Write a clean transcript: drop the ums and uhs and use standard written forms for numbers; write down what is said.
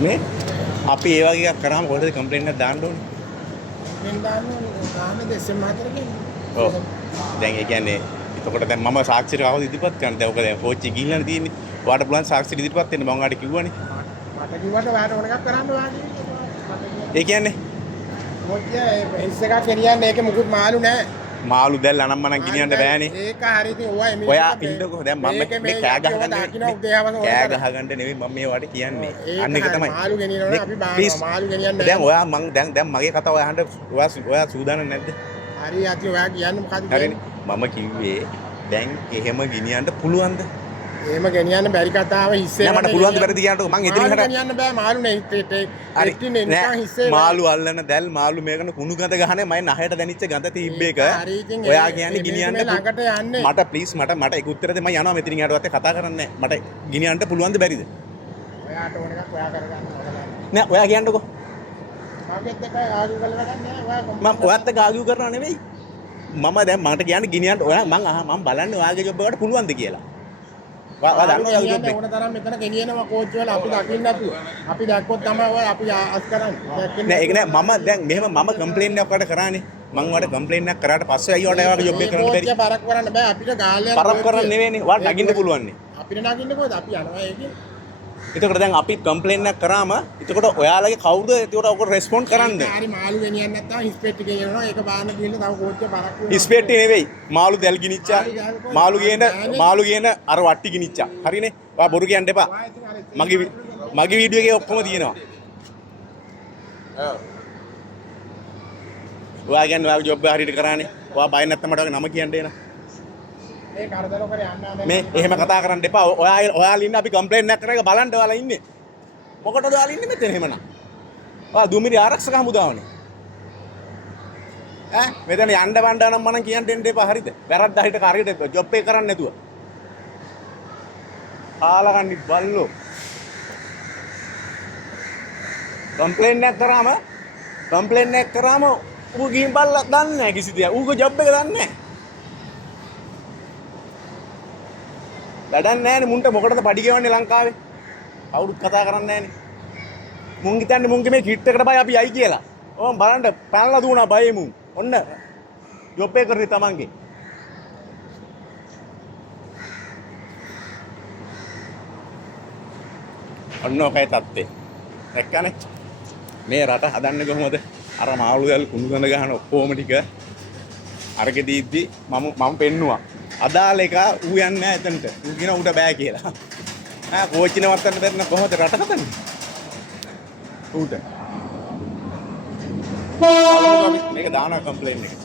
මේ අපි ඒ වගේ එකක් කරාම කොහෙද කම්ප්ලේන්ට් එකක් දාන්න ඕනේ? දාන්න දෙස්සෙන් මාතරකින්. ඔව්. දැන් ඒ කියන්නේ එතකොට දැන් මම සාක්ෂියට කවද ඉදිරිපත් කරන්න? දැන් ඔක දැන් කෝච්චි ගිහිල්ලානේ තියෙන්නේ. ඔයාලට පුළුවන් සාක්ෂියට ඉදිරිපත් වෙන්න මම ඔයාලට කිව්වනේ. මට කිව්වට ඔයාලට ඕන එකක් කරන්න වාගේ. ඒ කියන්නේ මොකද හිස් එකක් ගෙනියන්නේ ඒකේ මුකුත් මාළු නැහැ. මාළු දැල් අනම්මනම් ගෙනියන්න බෑනේ. ඒක හරි ඉතින් ඔයා එමේ. ඔයා ඉන්නකෝ දැන් මම මේ කෑ ගහගන්න නෙවෙයි මම මේ වට කියන්නේ. අන්න එක තමයි. මාළු ගෙනියනවනේ අපි බානවා. මාළු ගෙනියන්නේ දැන් ඔයා මං දැන් මගේ කතාව අහන්න ඔයා සූදානම් නැද්ද? හරි අති ඔයා කියන්නේ මොකද්ද? හරිනේ. මම කිව්වේ දැන් එහෙම ගෙනියන්න පුළුවන්ද? එහෙම ගෙනියන්න බැරි කතාව හිස්සේ නෑ මට පුළුවන් ද බැරිද කියන්නකෝ මං එදිරින් හට ගෙනියන්න බෑ මාළු නේ හිටේ නිකන් හිස්සේ මාළු අල්ලන දැල් මාළු මේකන කුණු ගඳ ගහනේ මම නහයට දැනිච්ච ගඳ තිබ්බේක ඔයා කියන්නේ ගෙනියන්න ළඟට යන්නේ මට ප්ලීස් මට ඒක උත්තර දෙන්න මම යනවා මෙතනින් යට කතා කරන්නේ මට ගෙනියන්න පුළුවන් ද බැරිද ඔයාට ඕන එකක් ඔයා කරගන්න නෑ ඔයා කියන්නකෝ මගෙත් එකයි ආගු කරලා ගන්න ඔයා මම ඔයත් එක්ක ආගියු කරනව නෙවෙයි මම දැන් මට කියන්නේ ගෙනියන්න ඔයා මම බලන්නේ ඔයාගේ ජොබ් එකට පුළුවන්ද කියලා ඔයා දන්නවා ඔයාගේ ජොබ් එක ඕන තරම් මෙතන ගෙනියනවා කෝච්චි වල අපි දකින්න නැතුව අපි දැක්කොත් තමයි ඔය අපි අස් කරන්නේ නෑ ඒක නෑ මම දැන් මෙහෙම මම කම්ප්ලේන්ට් එකක් වඩ කරානේ මම වඩ කම්ප්ලේන්ට් එකක් කරාට පස්සේ අයියෝට ඔයාගේ ජොබ් එක කරන්න බැරි කෝච්චිය පරක් කරන්න බෑ අපිට ගාල්ලයක් පරක් කරන්න නෙවෙයිනේ ඔයාලට නගින්න පුළුවන් නේ අපිට නගින්න කොහෙද අපි යනවා ඒකේ එතකොට දැන් අපි කම්ප්ලේන්ට් එකක් කරාම එතකොට ඔයාලගේ කවුද එතකොට ඔකට රෙස්පොන්ඩ් කරන්නේ හරි මාළු ගෙනියන්නේ නැත්තම් හිස්පෙට්ටි ගෙනියනවා ඒක බාන්න ගිහින් තව කෝච්චිය පරක් වෙනවා ඉස්පෙට්ටි නෙවෙයි මාළු දැල් ගිනිච්චා මාළු ගේන අර වට්ටි ගිනිච්චා හරිනේ ඔයා බොරු කියන්න එපා මගේ වීඩියෝ එකේ ඔක්කොම තියෙනවා ඔයා කියන්නේ ඔයාගේ ජොබ් එක හරියට කරානේ ඔයා බය නැත්නම් මට ඔයාගේ නම කියන්න එන මේ කරදර කර යන්න මේ එහෙම කතා කරන්න එපා ඔයාලා ඉන්නේ අපි කම්ප්ලේන්ට් එකක් කරලා බලන්න ඔයාලා ඉන්නේ මොකටද ඔයාලා ඉන්නේ මෙතන එහෙමනම් ඔයා දුමිරි ආරක්ෂක හමුදාවනේ මෙතන යන්න වණ්ඩා නම් මනම් කියන්න දෙන්න එපා හරිද වැරද්දා හිට කාරියට ජොබ් එක කරන්න නැතුව ආලගන්නි බල්ලෝ කම්ප්ලේන්ට් එකක් කරාම ඌ ගිහින් බල්ලා දන්නේ නැහැ කිසි දෙයක් ඌගේ ජොබ් එක දන්නේ නැහැ වැඩක් නැහැනේ මුන්ට මොකටද පඩි ගෙවන්නේ ලංකාවේ කවුරුත් කතා කරන්නේ නැහැනේ මුන් හිතන්නේ මුන්ගේ මේ කිට් එකට බය අපි යයි කියලා ඕම් බලන්න පැනලා දුවනා බයේ මුන් ඔන්න ජොබ් එක කරේ තමන්ගේ ඔන්න ඔකයි තත්ත්වේ දැක්කනේ මේ රට හදන්නේ කොහොමද අර මාළු දැල් කුණු ගඳ ගහන ඔක්කොම ටික අරකේ දීද්දි මම පෙන්නුවා අදාළ එක ඌ යන්නේ නැහැ එතනට. ඌ කියන ඌට බෑ කියලා. කෝච්චි නවත්තන්න බැරි කොහොමද රට හදන්නේ? ඌට. මේක දානවා කම්ප්ලේන්ට් එක.